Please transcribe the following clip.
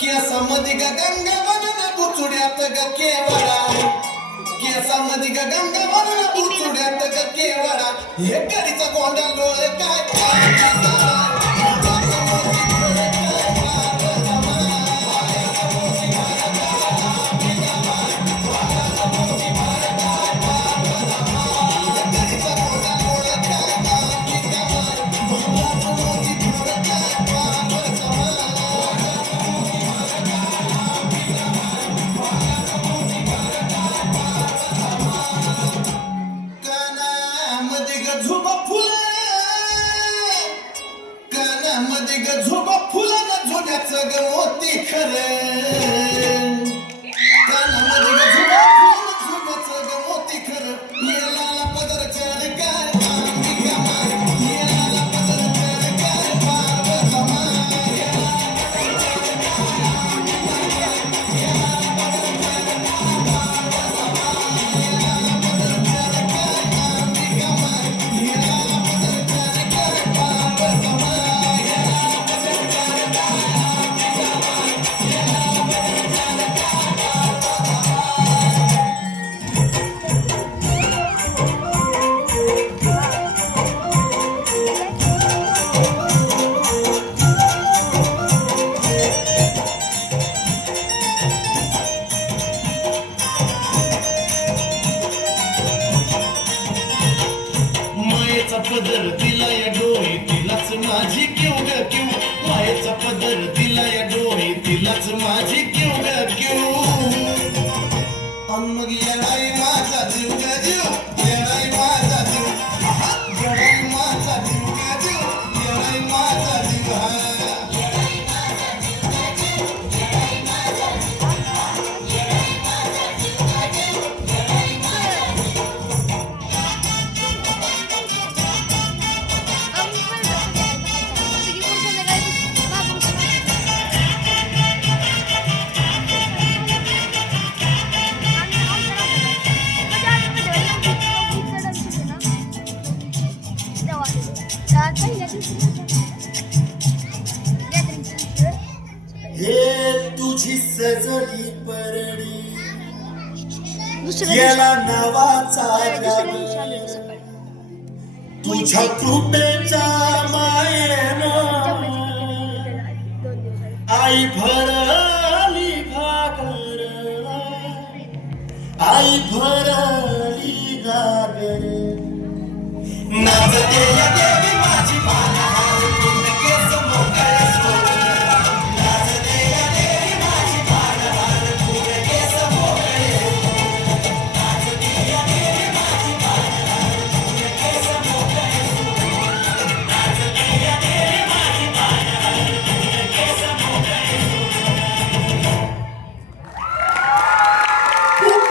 केसामध्ये ग गंगा म्हणून बुचुड्यात ग केवडा केसामध्ये ग गंगा म्हणून बुचुड्यात ग केवडा हे कडीचा गोंडा लोळ काय कानामध्ये ग झोबा फुलं झोड्याचं ग मोती खरं कानामध्ये ग झोबा फुलं झोड्याचं ग मोती खरं याला पदर चढ काय याला पदर चढ काय पार्वतमा पदर दिला या डोळे तिलाच माझी क्यू ग क्यू मायेचा पदर दिला या डोळे तिलाच माझी क्यू ग क्यू मग येणारी माझा जीव ग जीव येणारी माझा जीव येणारी माझा जीव ग जीव येणारी माझा जीव हे तुझी सजली परडी याला नावाचा तुझ्या कृपेच्या मायेनं आई भरली घागर आई भर